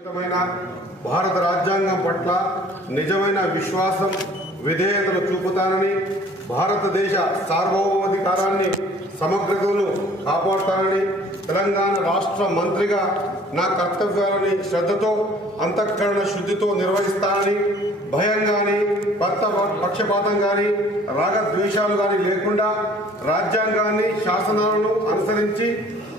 భారత రాజ్యాంగం పట్ల నిజమైన విశ్వాసం విధేయతను చూపుతానని భారతదేశ సార్వభౌమాధికారాన్ని సమగ్రతను కాపాడుతానని తెలంగాణ రాష్ట్ర మంత్రిగా నా కర్తవ్యాలని శ్రద్ధతో అంతఃకరణ శుద్ధితో నిర్వహిస్తానని భయం కానీ భర్త పక్షపాతం కానీ రాగద్వేషాలు కానీ లేకుండా రాజ్యాంగాన్ని శాసనాలను అనుసరించి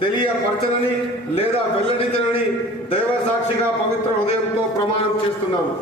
తెలియపరచనని లేదా వెల్లడించనని దైవ సాక్షిగా పవిత్ర హృదయంతో ప్రమాణం చేస్తున్నాను.